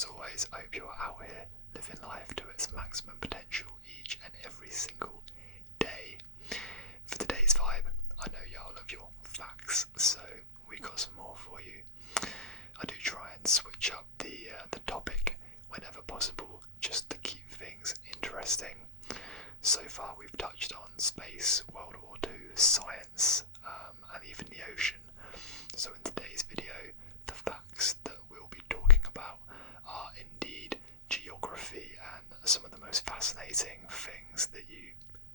as always, I hope you're out here living life to its maximum potential each and every single day. For today's vibe, I know y'all love your facts, so we got some more for you. I do try and switch up the topic whenever possible, just to keep things interesting. So far we've touched on space, World War II, science, and even the ocean. So in today's video, the facts that we'll be talking about are indeed geography and some of the most fascinating things that you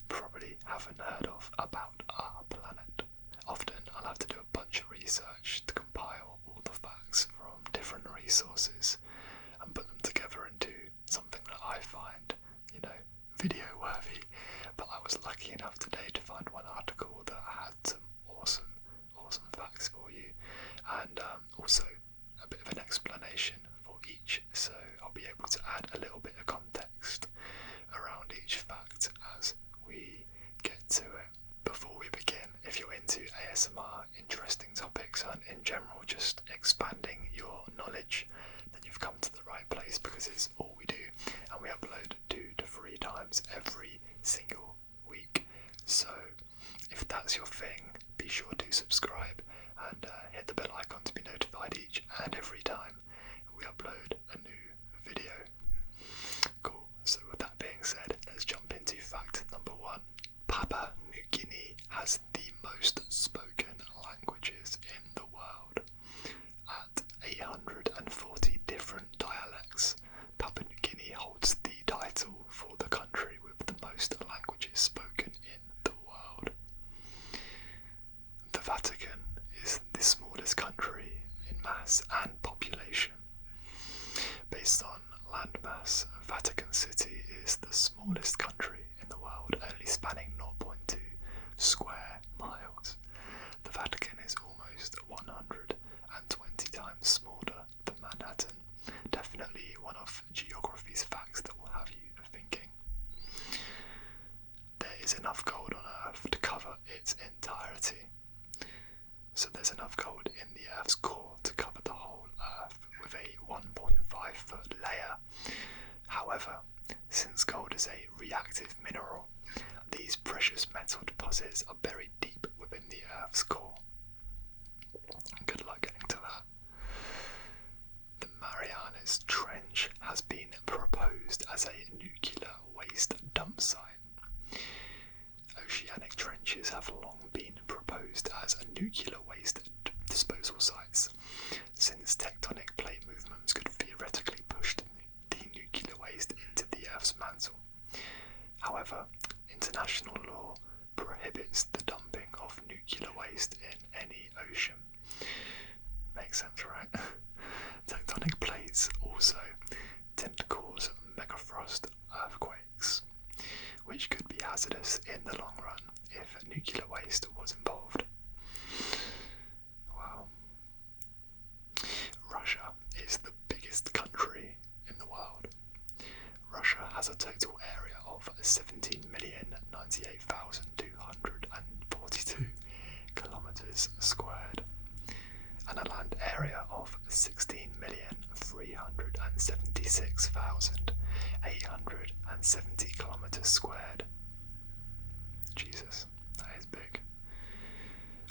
probably haven't heard of about our planet. Often I'll have to do a bunch of research to compile all the facts from different resources and put them together into something that I find, video worthy. But I was lucky enough today to find one article that had some awesome facts for you, and also a bit of an explanation for each, so I'll be able to add a little bit of context around each fact as we get to it. Before we begin, if you're into ASMR, interesting topics, and in general just expanding your knowledge, then you've come to the right place, because it's all we do, and we upload 2 to 3 times every single week. So if that's your thing, be sure to subscribe and hit the bell icon to be notified each and every time we upload a new video. Cool, so with that being said, let's jump into fact number 1. Papua New Guinea has the most spoken languages in the world. At 840 different dialects, Papua New Guinea holds the title for the country with the most languages spoken in the world. The Vatican is the smallest country in mass and population. Based on landmass, Vatican City is the smallest country in the world, only spanning 0.2 square miles. The Vatican is almost 120 times smaller than Manhattan. Definitely one of geography's facts that will have you thinking. There is enough gold on Earth to cover its entirety. So there's enough gold in the Earth's core to cover the whole Earth with a 1.5 foot layer. However, since gold is a reactive mineral, these precious metal deposits are buried deep within the Earth's core. Good luck getting to that. The Marianas Trench has been proposed as a nuclear waste dump site. Oceanic trenches have long been proposed as nuclear waste disposal sites, since tectonic plate movements could theoretically push the nuclear waste into the Earth's mantle. However, international law prohibits the dumping of nuclear waste in any ocean. Makes sense, right? Tectonic plates also tend to cause megafrost earthquakes, which could be hazardous in the long run if nuclear waste was involved. Wow. Russia is the biggest country in the world. Russia has a total area of 17,098,242 kilometers squared, and a land area of 16,376,870 kilometers squared. Jesus, that is big.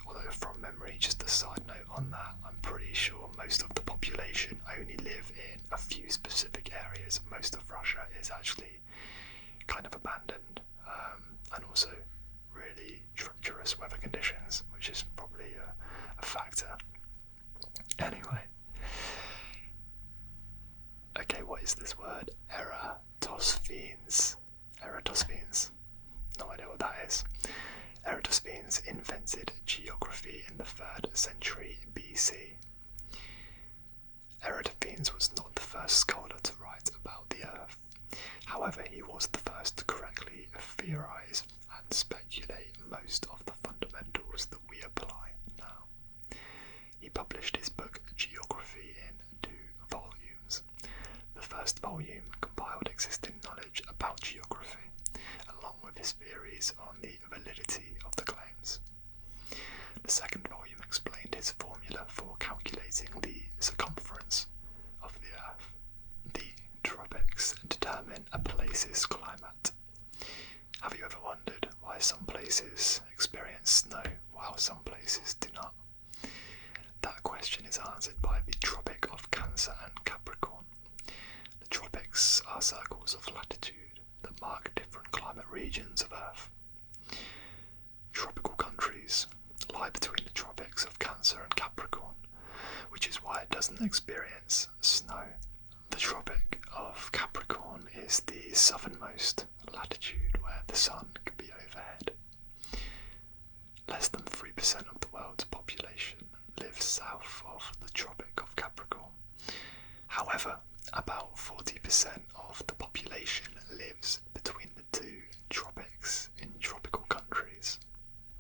Although from memory, just a side note on that, I'm pretty sure most of the population only live in a few specific areas. Most of Russia is actually kind of abandoned, and also really treacherous weather conditions, which is probably a factor. Anyway, okay, what is this word? Eratosthenes. No idea what that is. Eratosthenes invented geography in the 3rd century BC. Eratosthenes was not the first scholar to write about the Earth. However, he was the first to correctly theorize and speculate most of the fundamentals that we apply now. He published his book Geography in 2 volumes. The first volume compiled existing knowledge about geography, along with his theories on the validity of the claims. The second volume explained his formula for calculating the circumference of the Earth. places experience snow while some places do not? That question is answered by the Tropic of Cancer and Capricorn. The tropics are circles of latitude that mark different climate regions of Earth. Tropical countries lie between the tropics of Cancer and Capricorn, which is why it doesn't experience snow. The Tropic of Capricorn is the southernmost latitude where the sun can be overhead. Less than 3% of the world's population lives south of the Tropic of Capricorn. However, about 40% of the population lives between the two tropics in tropical countries.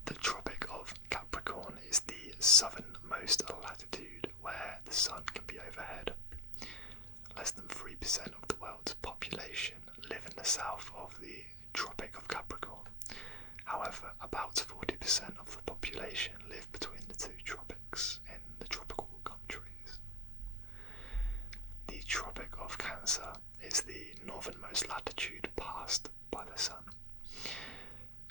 The Tropic of Capricorn is the southernmost latitude where the sun can be overhead. Less than 3% of the world's population live in the south of the Tropic of Capricorn. However, about 40% of the population live between the two tropics in the tropical countries. The Tropic of Cancer is the northernmost latitude passed by the sun.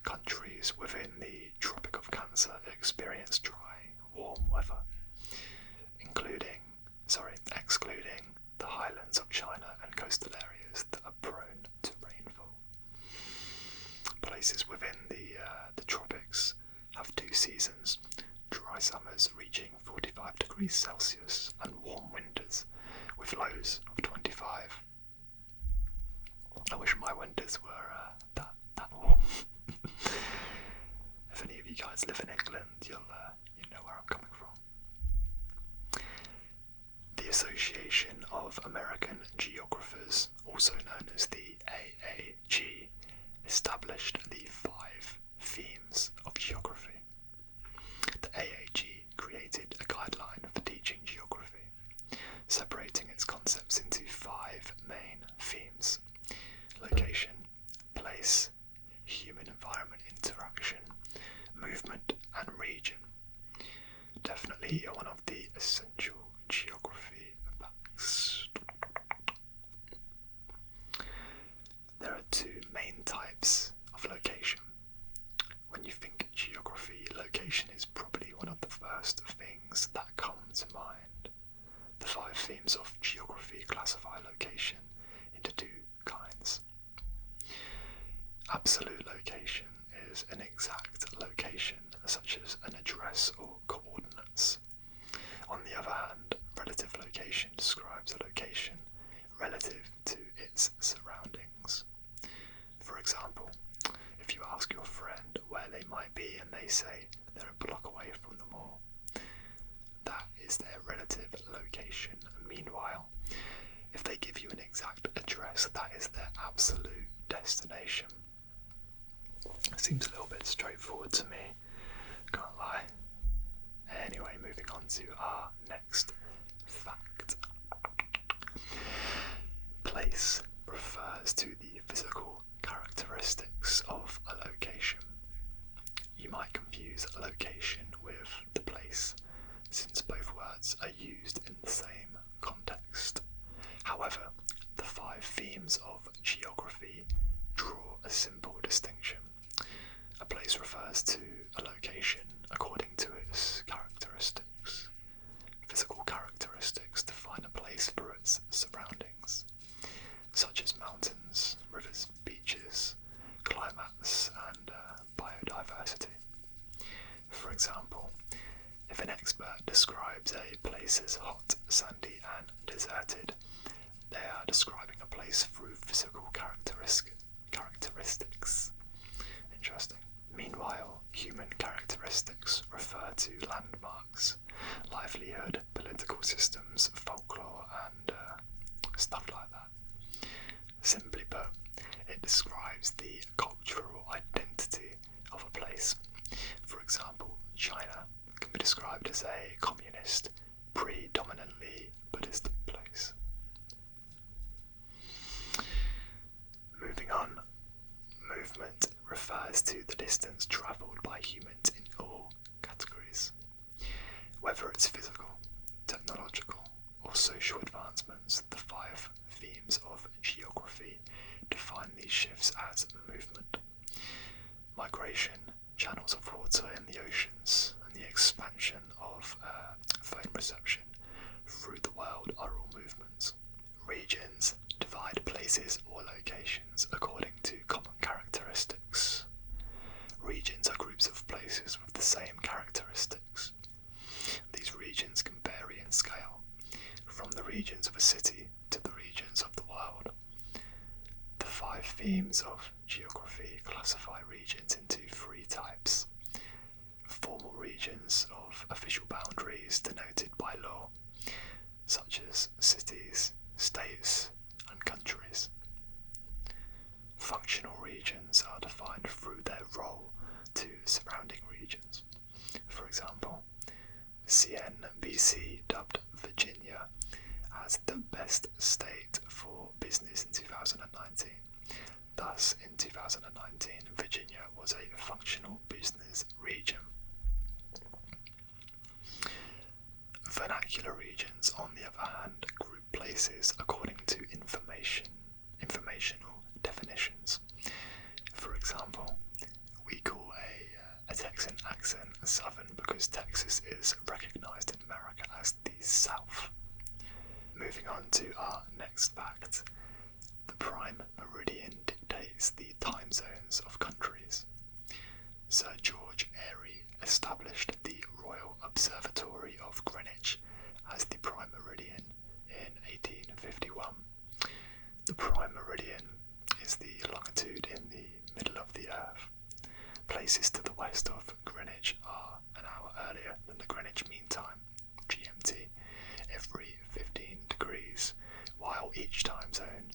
Countries within the Tropic of Cancer experience dry, warm weather, excluding the highlands of China and coastal areas that are prone to rainfall. Places within the tropics have two seasons, dry summers reaching 45 degrees Celsius and warm winters with lows of 25. I wish my winters were that warm. If any of you guys live in England, you know where I'm coming from. The Association of American Geographers, also known as the AAG, established the 5 themes of geography. The AAG created a guideline for teaching geography, separating its concepts into 5 main themes: location, place, human-environment interaction, movement, and region. Definitely one of the essential geography facts. There are 2 main types of location. When you think geography, location is probably one of the first things that come to mind. The 5 themes of geography classify location into 2 kinds. Absolute location is an exact location, such as an address or coordinates. On the other hand, relative location describes a location relative to its surroundings. For example, if you ask your friend where they might be and they say they're a block away from the mall, that is their relative location. Meanwhile, if they give you an exact address, that is their absolute destination. Seems a little bit straightforward to me, can't lie. Anyway, moving on to our next fact. Place refers to the physical characteristics of a location. You might confuse location with the place, since both words are used in the same context. However, the 5 themes of geography draw a simple distinction. A place refers to a location according to its characteristics. Physical characteristics define a place through its surroundings, such as mountains, rivers, beaches, climates, and biodiversity. For example, if an expert describes a place as hot, sandy, and deserted, they are describing a place through physical characteristics. Interesting. Meanwhile, human characteristics refer to landmarks, livelihood, political systems, folklore, and stuff like that. Simply put, it describes the cultural identity of a place. For example, China can be described as a communist, predominantly Buddhist place. Moving on, movement refers to the distance travelled by humans in all categories. Whether it's physical, technological, or social advancements, the 5 themes of geography define these shifts as movement. Migration channels of water in the oceans, and the expansion of phone reception through the world are all movements. Regions divide places or locations according to common characteristics. Regions are groups of places with the same characteristics. These regions can vary in scale, from the regions of a city to the regions of the world. The 5 themes of geography classify regions into 3 types. Formal regions of official boundaries denoted by law, such as cities, states, and countries. Functional regions are defined through their role to surrounding regions. For example, CNBC dubbed Virginia as the best state for business in 2019. Thus, in 2019, Virginia was a functional business region. Vernacular regions, on the other hand, group places according to informational definitions. For example, we call a Texan accent Southern because Texas is recognised in America as the South. Moving on to our next fact, the prime meridian dictates the time zones of countries. Sir George Airy established the Royal Observatory of Greenwich as the prime meridian in 1851. The prime meridian is the longitude in the middle of the Earth. Places to the west of Greenwich are an hour earlier than the Greenwich Mean Time, GMT, every 15 degrees, while each time zone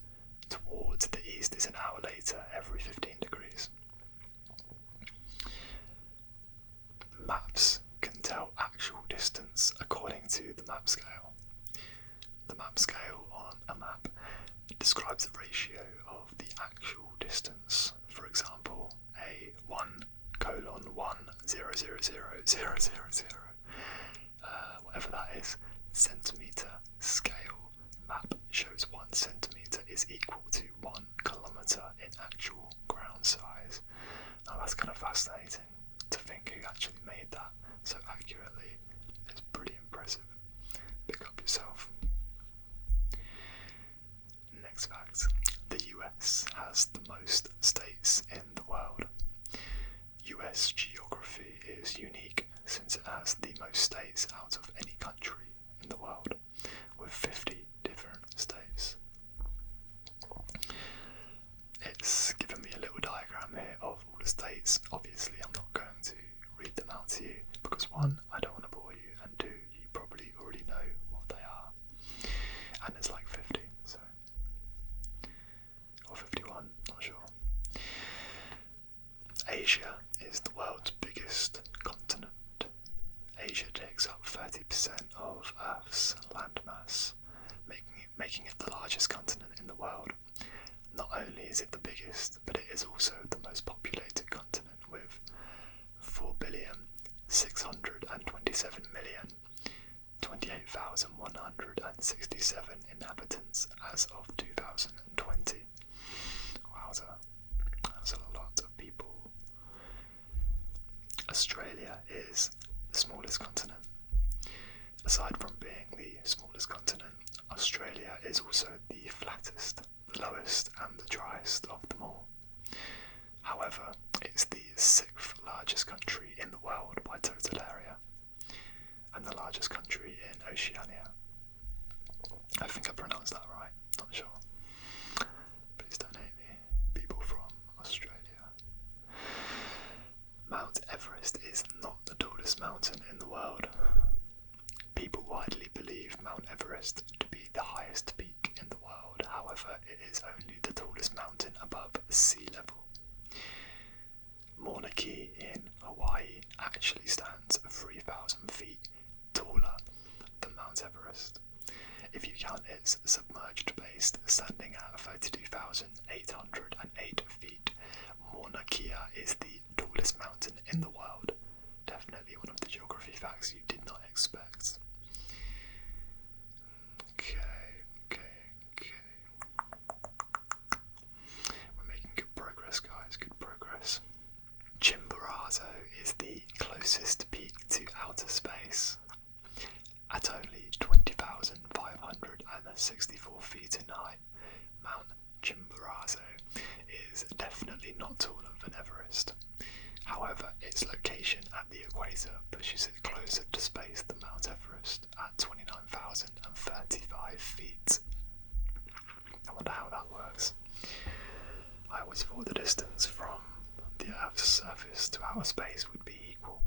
towards the east is an hour later every 15 degrees. Maps can tell actual distance according to the map scale. The map scale on a map describes the ratio of the actual distance. For example, a 1:1,000,000, whatever that is, centimetre scale map shows 1 centimetre is equal to 1 kilometre in actual ground size. Now that's kind of fascinating to think who actually made that so accurately. It's pretty impressive. Pick up yourself. Next fact. The US has the most states in the world. US geography is unique since it has the most states out of any country in the world, with 50 different states. It's given me a little diagram here of all the states. Obviously I'm not going to read them out to you because 1, I don't want to bore you, and 2, you probably already know what they are. And it's like 50, so, or 51, not sure. Asia is the world's biggest continent. Asia takes up 30% of Earth's landmass, making it the largest continent in the world. Not only is it the biggest, but it is also the most populated continent with 4,627,028,167 inhabitants as of 2020. Wowza, that's a lot of people. Australia is the smallest continent. Aside from being the smallest continent, Australia is also the flattest, the lowest and the driest of them all. However, it's the 6th largest country in the world by total area, and the largest country in Oceania. I think I pronounced that right, not sure. Please don't hate me, people from Australia. Mount Everest is not the tallest mountain in the world. People widely believe Mount Everest to be the highest peak in the world. However, it is only the tallest mountain above sea level. Mauna Kea in Hawaii actually stands 3,000 feet taller than Mount Everest. If you count its submerged base standing at 32,808 feet, Mauna Kea is the tallest mountain in the world. Definitely one of the geography facts you did not expect. Okay. We're making good progress, guys, good progress. Chimborazo closest peak to outer space. At only 20,564 feet in height, Mount Chimborazo is definitely not taller than Everest. However, its location at the equator pushes it closer to space than Mount Everest at 29,035 feet. I wonder how that works. I always thought the distance from the Earth's surface to outer space would be equal,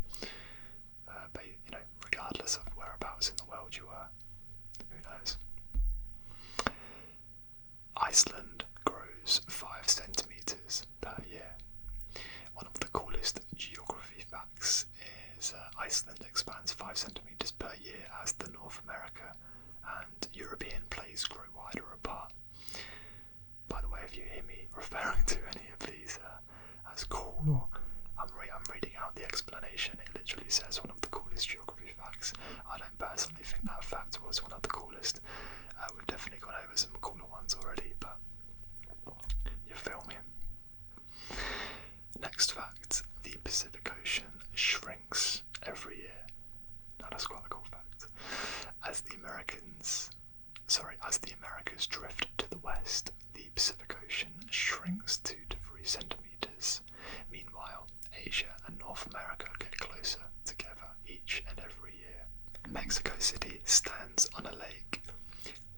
but regardless of whereabouts in the world you were. Who knows? Iceland grows 5 centimetres per year. One of the coolest geography facts is Iceland expands 5 centimetres per year as the North America and European plates grow wider apart. By the way, if you hear me referring to any of these as cool, or I'm reading out the explanation, it literally says one of the coolest geography facts. I don't personally think that fact was one of the coolest. We've definitely gone over some cooler ones already, but you feel me. Next fact, the Pacific Ocean shrinks every year. Now that's quite a cool fact. As the Americas drift to the west, the Pacific Ocean shrinks 2 to 3 centimetres. Meanwhile, Asia and North America get closer together each and every year. Mexico City stands on a lake.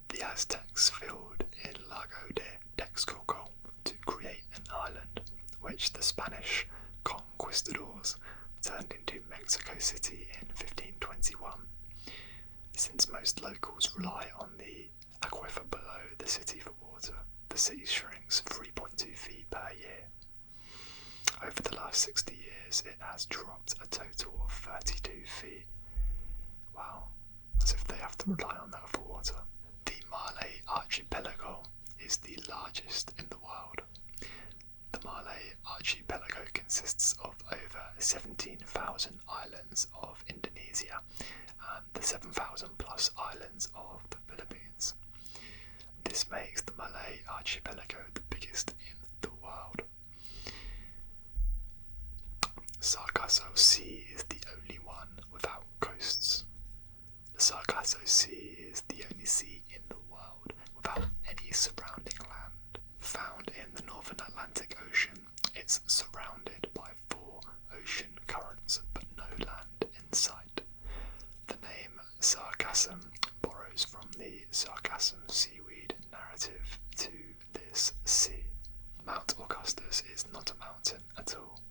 The Aztecs filled in Lago de Texcoco to create an island, which the Spanish conquistadors turned into Mexico City in 1521. Since most locals rely on the aquifer below the city for water, the city shrinks 3.2 feet per year. Over the last 60 years, it has dropped a total of 32 feet. Wow, as if they have to rely on that for water. The Malay Archipelago is the largest in the world. The Malay Archipelago consists of over 17,000 islands of Indonesia and the 7,000 plus islands of the Philippines. This makes the Malay Archipelago the biggest in the world. Sargasso Sea is the only one without coasts. The Sargasso Sea is the only sea in the world without any surrounding land. Found in the Northern Atlantic Ocean, it's surrounded by 4 ocean currents but no land in sight. The name Sargassum borrows from the Sargassum seaweed narrative to this sea. Mount Augustus is not a mountain at all.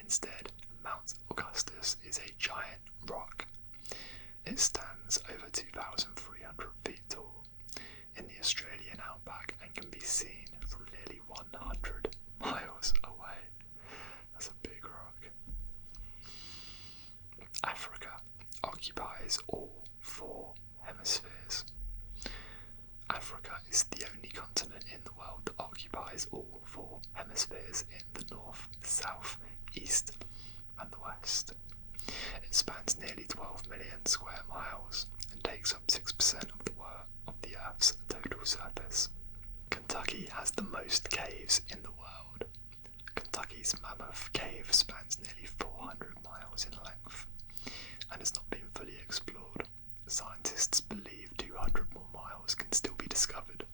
Instead, Mount Augustus is a giant rock. It stands over 2,300 feet tall in the Australian outback and can be seen from nearly 100 miles away. That's a big rock. Africa occupies all 4 hemispheres. Africa is the only continent in the world that occupies all 4 hemispheres in the north, south, east and the west. It spans nearly 12 million square miles and takes up 6% of the Earth's total surface. Kentucky has the most caves in the world. Kentucky's Mammoth Cave spans nearly 400 miles in length and has not been fully explored. Scientists believe 200 more miles can still be discovered,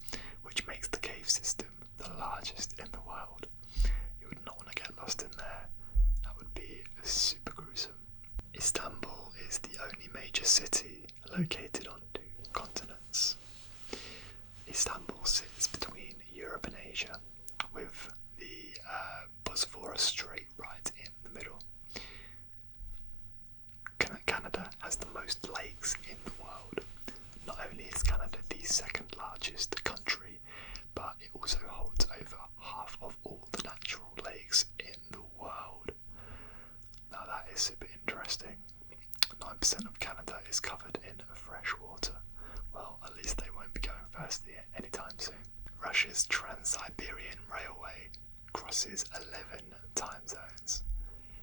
which makes the cave system the largest in the world. You would not want to get lost in there. That would be super gruesome. Istanbul is the only major city located on 2 continents. Istanbul sits between Europe and Asia, with the Bosphorus Strait right in the middle. Canada has the most lakes in the world. Not only is Canada the second largest country, but it also holds over half of all the natural lakes in the world. Now that is super interesting. 9% of Canada is covered in fresh water. Well, at least they won't be going thirsty anytime soon. Russia's Trans-Siberian Railway crosses 11 time zones.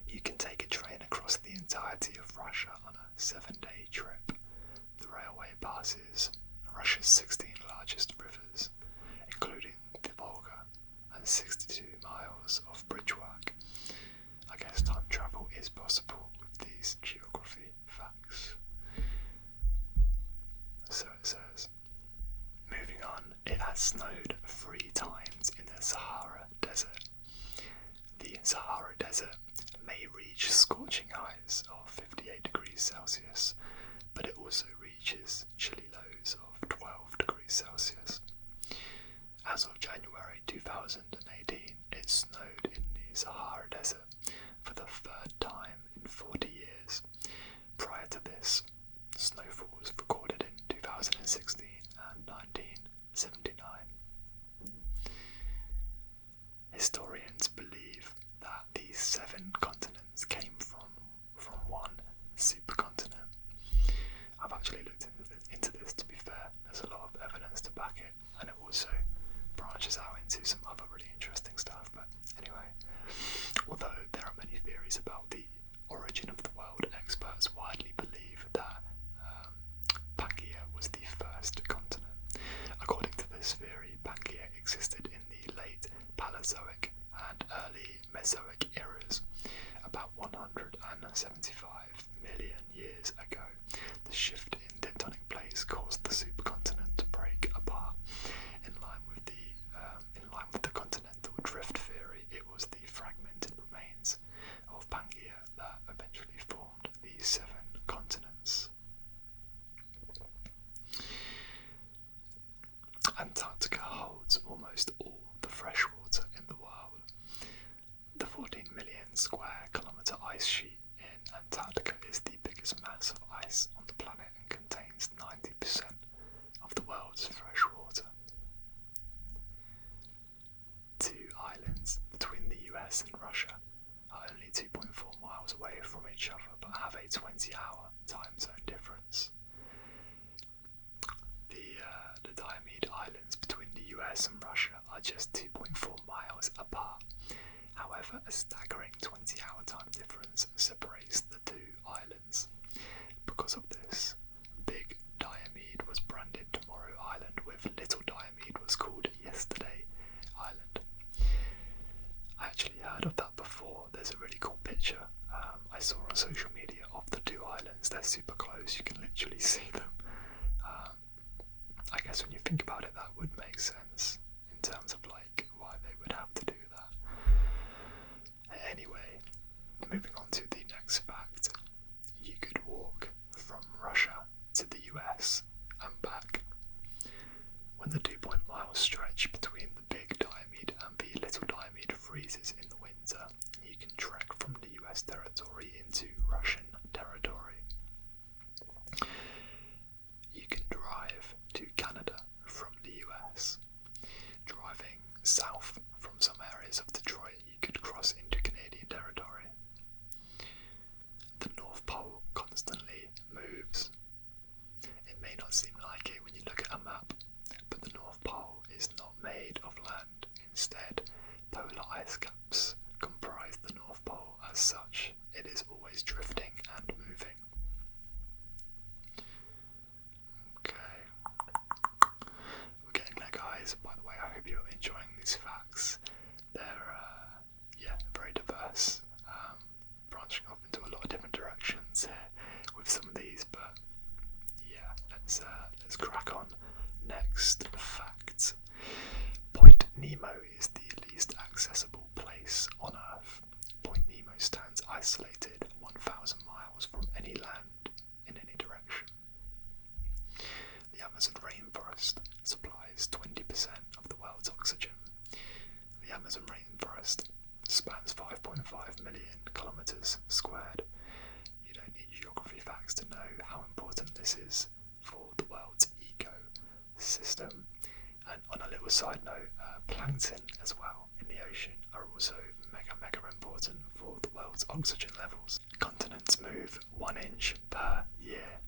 You can take a train across the entirety of Russia on a 7-day trip. The railway passes Russia's 16 largest rivers, including the Volga, and 62 miles of bridge work. I guess time travel is possible with the Celsius, but it also reaches chilly lows of 12 degrees Celsius. As of January 2018, it snowed in the Sahara Desert for the third time in 40 years. Prior to this, snowfall was recorded in 2016 and 1979. Historians believe that these 7 continents came from one supercontinent. I've actually looked into this, to be fair. There's a lot of evidence to back it, and it also branches out into some other really interesting stuff. But anyway, although there are many theories about the origin of the world, experts widely believe that Pangaea was the first continent. According to this theory, Pangaea existed in the late Paleozoic and early Mesozoic eras, about 175 million years ago. The shift in tectonic plates caused the supercontinent to break apart. In line with the continental drift theory, it was the fragmented remains of Pangaea that eventually formed the 7 continents. Antarctica holds almost all the fresh water in the world. The 14 million square kilometre ice sheet in Antarctica is the biggest mass of ice on the planet and contains 90% of the world's fresh water. 2 islands between the US and Russia are only 2.4 miles away from each other but have a 20-hour time zone difference. The Diomede Islands between the US and Russia are just 2.4 miles apart. However, a staggering 20-hour time difference separates the 2 islands. Because of this, Big Diomede was branded Tomorrow Island, with Little Diomede was called Yesterday Island. I actually heard of that before. There's a really cool picture I saw on social media of the 2 islands. They're super close, you can literally see them. I guess when you think about it, that would make sense in terms of like why they would have to do that. Anyway, moving on to the next fact. You could walk from Russia to the US and back. When the 2-mile stretch between the Big Diomede and the Little Diomede freezes in the winter, you can trek from the US territory into Russian territory. You can drive to Canada from the US. Driving south from some areas of Detroit, you could cross into Canadian territory. The North Pole constantly moves. It may not seem like it when you look at a map, but the North Pole is not made of land. Instead, polar ice caps comprise the North Pole. As such, it is always drifting and moving. We're getting there, guys. By the way, I hope you're enjoying these facts. They're very diverse, branching off into a lot of different directions with some of these, but yeah, let's crack on. Next fact. Point Nemo is the least accessible place on Earth. Point Nemo stands isolated 1,000 miles from any land in any direction. The Amazon rainforest supplies 20% of the world's oxygen. The Amazon rainforest spans 5.5 million kilometres squared. You don't need geography facts to know how important this is for the world's ecosystem. And on a little side note, plankton as well in the ocean are also mega important for the world's oxygen levels. Continents move 1 inch per year.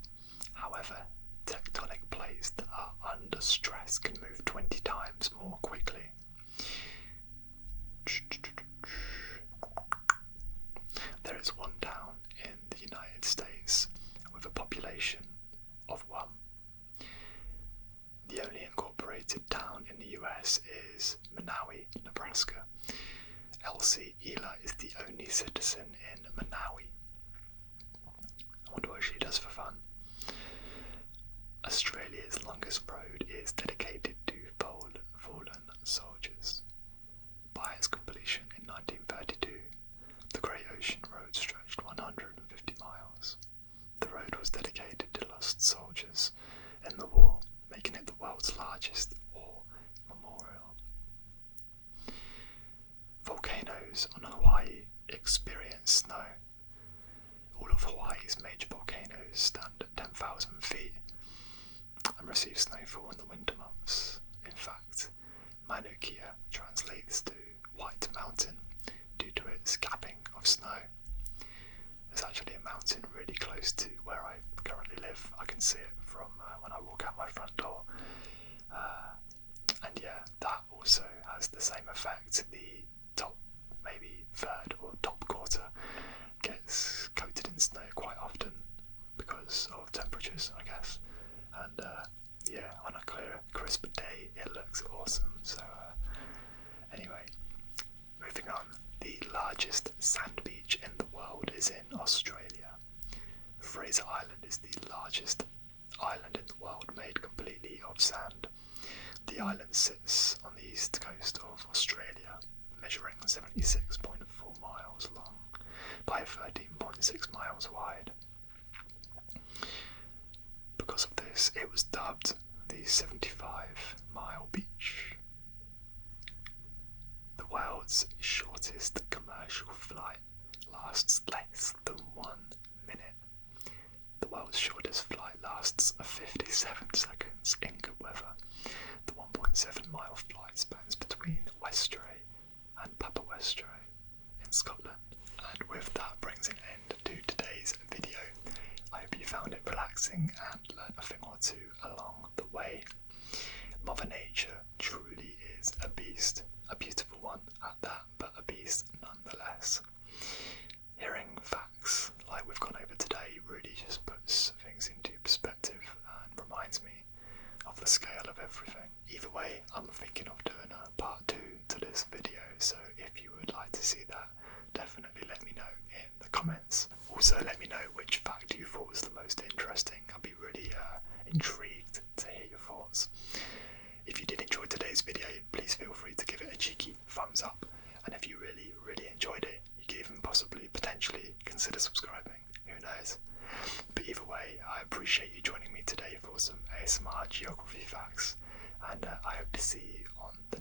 However, tectonic plates that are under stress can move 20 times more quickly. There is one town in the United States with a population of 1. The only incorporated town in the US is Manawi, Nebraska. Elsie Ela is the only citizen in Manawi. I wonder what she does for fun. Australia's longest road is dedicated to fallen soldiers. By its completion in 1932, the Great Ocean Road stretched 150 miles. The road stand at 10,000 feet and receive snowfall in the winter months. In fact, Manukia translates to White Mountain due to its capping of snow. There's actually a mountain really close to where I currently live. I can see it from when I walk out my front door. And yeah, that also has the same effect. The top, maybe third or top quarter, gets coated in snow quite often because of temperatures, I guess. And yeah, on a clear, crisp day, it looks awesome. So anyway, moving on. The largest sand beach in the world is in Australia. Fraser Island is the largest island in the world made completely of sand. The island sits on the east coast of Australia, measuring 76.4 miles long by 13.6 miles wide. Because of this, it was dubbed the 75-mile beach. The world's shortest commercial flight lasts less than 1 minute. The world's shortest flight lasts 57 seconds in good weather. The 1.7-mile flight spans between Westray and Papa Westray in Scotland. And with that brings an end to today's video. I hope you found it relaxing and learned a thing or two along the way. Mother Nature truly is a beast, a beautiful one at that, but a beast nonetheless. Hearing facts like we've gone over today really just puts things into perspective and reminds me of the scale of everything. Either way, I'm thinking of doing a part 2 to this video, so if you would like to see that, definitely let me know in the comments. Also, let me know which fact you thought was the most interesting. I'd be really intrigued to hear your thoughts. If you did enjoy today's video, please feel free to give it a cheeky thumbs up, and if you really enjoyed it, you could even possibly, potentially consider subscribing. Who knows? But either way, I appreciate you joining me today for some ASMR geography facts, and I hope to see you on the